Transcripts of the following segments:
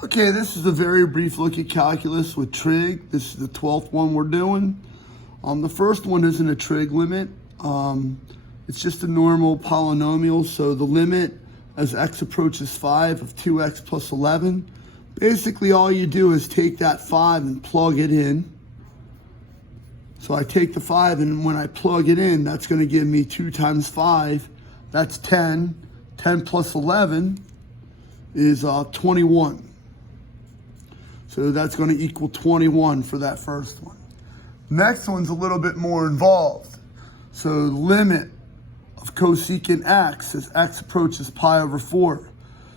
Okay, this is a very brief look at calculus with trig. This is the 12th one we're doing. The first one isn't a trig limit. It's just a normal polynomial. So the limit as x approaches 5 of 2x plus 11. Basically, all you do is take that 5 and plug it in. So I take the 5, and when I plug it in, that's going to give me 2 times 5. That's 10. 10 plus 11 is 21. So that's going to equal 21 for that first one. Next one's a little bit more involved. So the limit of cosecant x as x approaches pi over 4.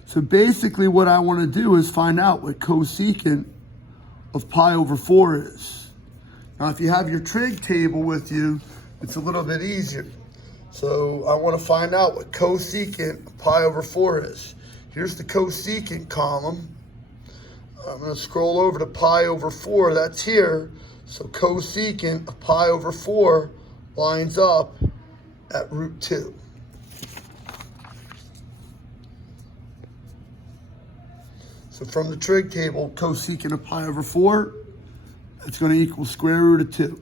So basically what I want to do is find out what cosecant of pi over 4 is. Now if you have your trig table with you, it's a little bit easier. So I want to find out what cosecant of pi over 4 is. Here's the cosecant column. I'm going to scroll over to pi over 4, that's here. So cosecant of pi over 4 lines up at root 2. So from the trig table, cosecant of pi over 4, that's going to equal square root of 2.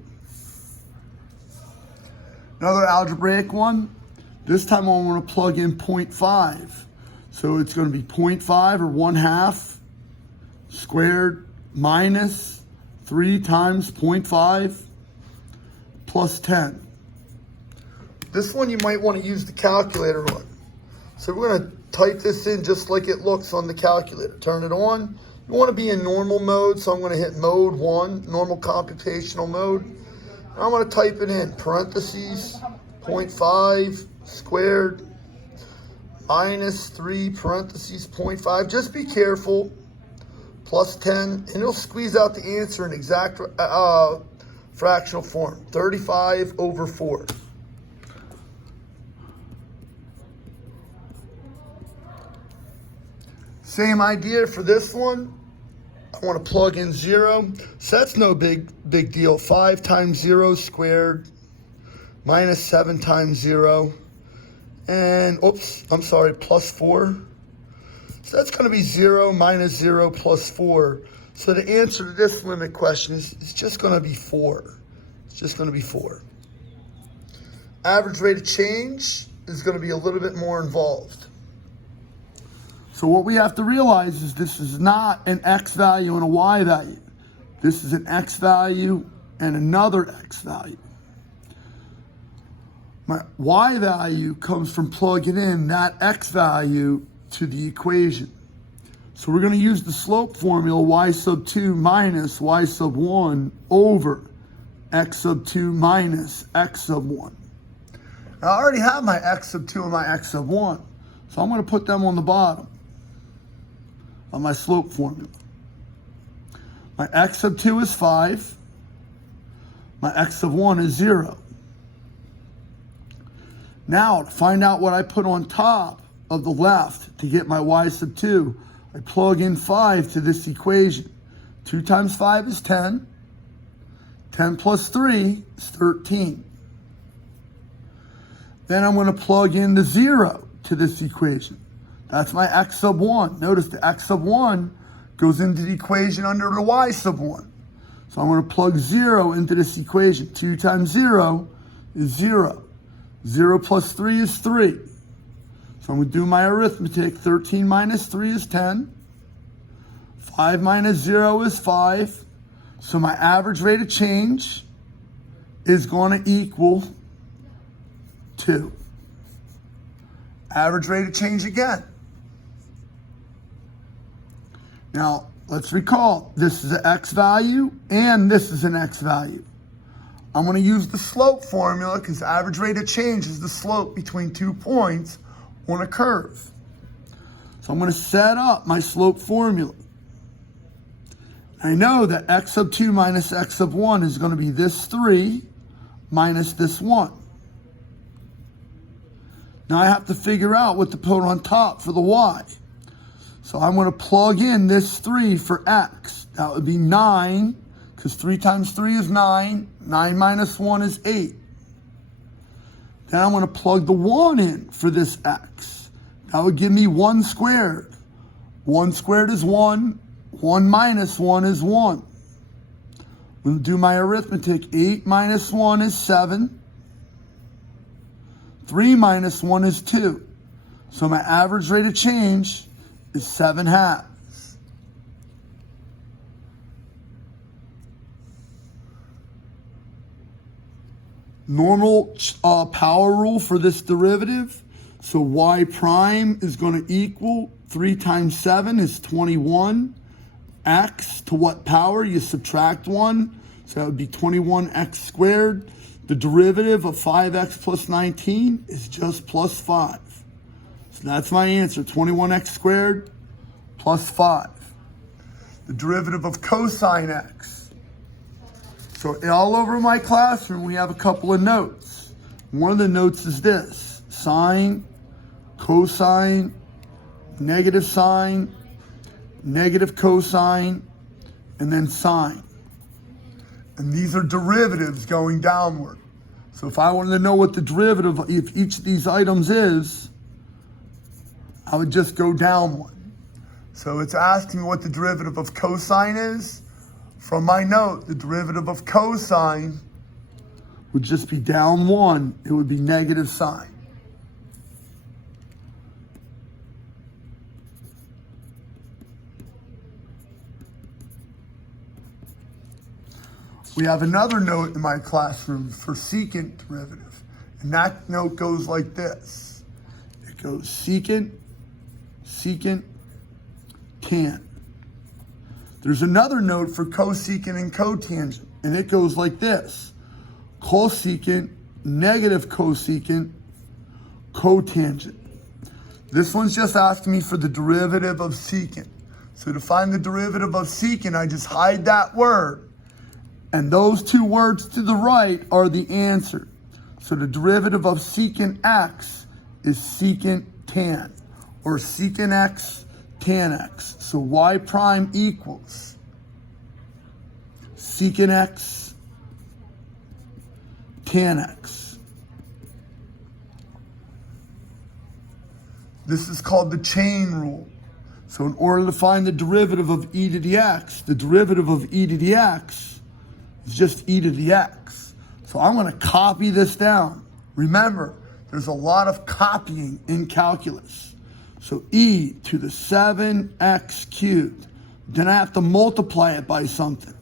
Another algebraic one. This time I want to plug in 0.5. So it's going to be 0.5 or 1/2 squared minus 3 times 0.5 plus 10. This one you might want to use the calculator on. So we're going to type this in just like it looks on the calculator. Turn it on. You want to be in normal mode, so I'm going to hit mode 1, normal computational mode. And I'm going to type it in, parentheses, 0.5 squared minus 3 parentheses 0.5. Just be careful. Plus 10, and it'll squeeze out the answer in exact fractional form, 35 over 4. Same idea for this one. I want to plug in 0. So that's no big deal. 5 times 0 squared minus 7 times 0. And, plus 4. So that's going to be 0 minus 0 plus 4. So the answer to this limit question is just going to be 4. It's just going to be 4. Average rate of change is going to be a little bit more involved. So what we have to realize is this is not an x value and a y value. This is an x value and another x value. My y value comes from plugging in that x value to the equation. So we're going to use the slope formula y sub 2 minus y sub 1 over x sub 2 minus x sub 1. Now I already have my x sub 2 and my x sub 1, so I'm going to put them on the bottom of my slope formula. My x sub 2 is 5. My x sub 1 is 0. Now to find out what I put on top of the left to get my y sub 2, I plug in 5 to this equation. 2 times 5 is 10. 10 plus 3 is 13. Then I'm going to plug in the 0 to this equation. That's my x sub 1. Notice the x sub 1 goes into the equation under the y sub 1. So I'm going to plug 0 into this equation. 2 times 0 is 0. 0 plus 3 is 3. So I'm going to do my arithmetic. 13 minus 3 is 10. 5 minus 0 is 5. So my average rate of change is going to equal 2. Average rate of change again. Now, let's recall, this is an x value and this is an x value. I'm going to use the slope formula because average rate of change is the slope between 2 points on a curve. So I'm going to set up my slope formula. I know that x sub 2 minus x sub 1 is going to be this 3 minus this 1. Now I have to figure out what to put on top for the y. So I'm going to plug in this 3 for x. That would be 9, because 3 times 3 is 9. 9 minus 1 is 8. Then I'm going to plug the 1 in for this x. That would give me 1 squared. 1 squared is 1. 1 minus 1 is 1. I'm going to do my arithmetic. 8 minus 1 is 7. 3 minus 1 is 2. So my average rate of change is 7/2. Normal power rule for this derivative. So y prime is going to equal 3 times 7 is 21. X to what power? You subtract 1. So that would be 21x squared. The derivative of 5x plus 19 is just plus 5. So that's my answer, 21x squared plus 5. The derivative of cosine x. So all over my classroom, we have a couple of notes. One of the notes is this: sine, cosine, negative sine, negative cosine, and then sine. And these are derivatives going downward. So if I wanted to know what the derivative of each of these items is, I would just go down one. So it's asking what the derivative of cosine is. From my note, the derivative of cosine would just be down 1. It would be negative sine. We have another note in my classroom for secant derivative. And that note goes like this. It goes secant, secant, tan. There's another note for cosecant and cotangent, and it goes like this: cosecant, negative cosecant, cotangent. This one's just asking me for the derivative of secant. So to find the derivative of secant, I just hide that word, and those two words to the right are the answer. So the derivative of secant x is secant tan, or secant x tan x. So y prime equals secant x tan x. This is called the chain rule. So in order to find the derivative of e to the x, the derivative of e to the x is just e to the x. So I'm going to copy this down. Remember, there's a lot of copying in calculus. So e to the 7x cubed. Then I have to multiply it by something.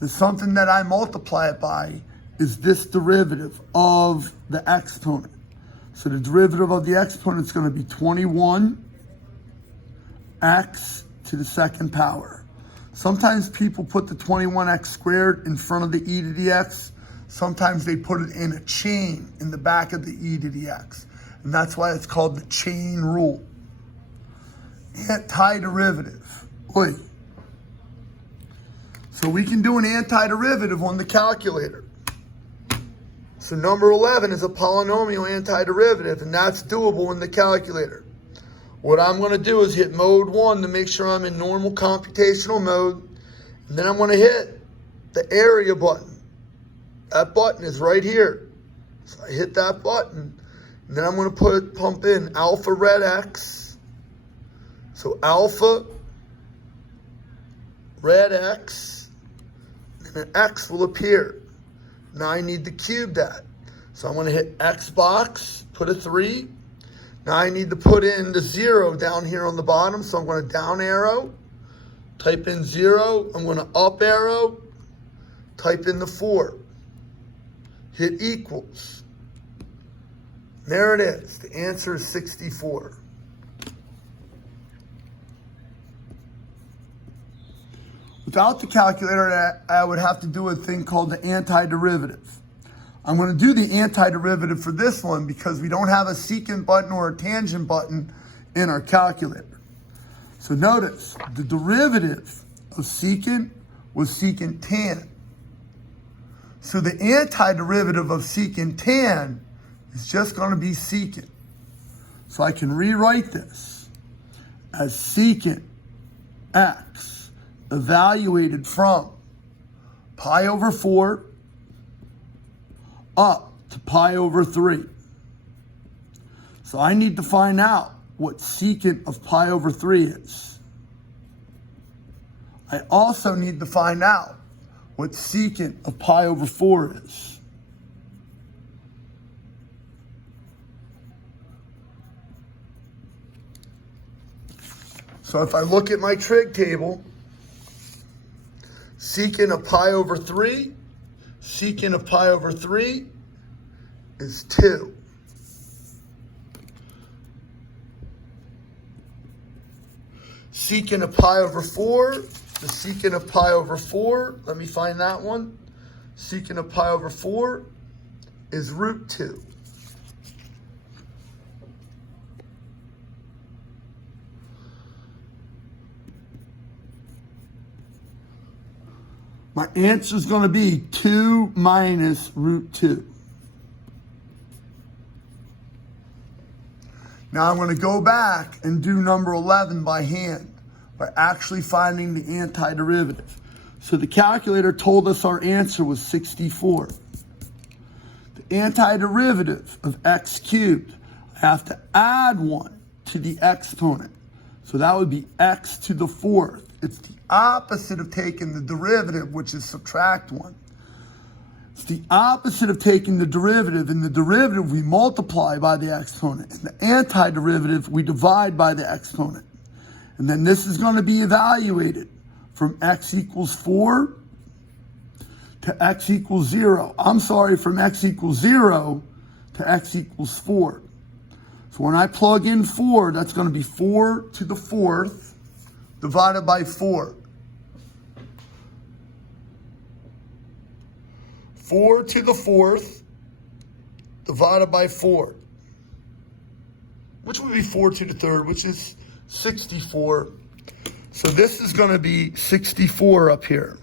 The something that I multiply it by is this derivative of the exponent. So the derivative of the exponent is going to be 21x to the second power. Sometimes people put the 21x squared in front of the e to the x. Sometimes they put it in a chain in the back of the e to the x. And that's why it's called the chain rule. Antiderivative. Oi. So we can do an antiderivative on the calculator. So number 11 is a polynomial antiderivative, and that's doable in the calculator. What I'm going to do is hit mode 1 to make sure I'm in normal computational mode. And then I'm going to hit the area button. That button is right here. So I hit that button. And then I'm going to pump in alpha red x. So alpha red x, and an x will appear. Now I need to cube that. So I'm going to hit X box, put a 3. Now I need to put in the 0 down here on the bottom. So I'm going to down arrow, type in 0. I'm going to up arrow, type in the 4. Hit equals. There it is. The answer is 64. Without the calculator, I would have to do a thing called the antiderivative. I'm going to do the antiderivative for this one because we don't have a secant button or a tangent button in our calculator. So notice, the derivative of secant was secant tan. So the antiderivative of secant tan is just going to be secant. So I can rewrite this as secant x evaluated from pi over 4 up to pi over 3. So I need to find out what secant of pi over 3 is. I also need to find out what secant of pi over 4 is. So if I look at my trig table, secant of pi over 3, secant of pi over 3 is 2. Secant of pi over 4, the secant of pi over 4, let me find that one. Secant of pi over 4 is root 2. My answer is going to be 2 minus root 2. Now I'm going to go back and do number 11 by hand, by actually finding the antiderivative. So the calculator told us our answer was 64. The antiderivative of x cubed, I have to add 1 to the exponent. So that would be x to the 4th. It's the opposite of taking the derivative, which is subtract 1. It's the opposite of taking the derivative. In the derivative, we multiply by the exponent. In the antiderivative, we divide by the exponent. And then this is going to be evaluated from x equals 4 to x equals 0. I'm sorry, from x equals 0 to x equals 4. So when I plug in 4, that's going to be 4 to the 4th divided by 4. 4 to the 4th divided by 4, which would be 4 to the 3rd, which is 64. So this is going to be 64 up here.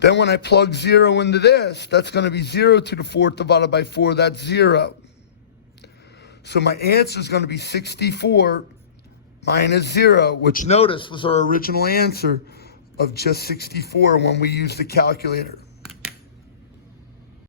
Then when I plug 0 into this, that's going to be 0 to the 4th divided by 4. That's 0. So my answer is going to be 64 minus 0, which notice was our original answer of just 64 when we used the calculator.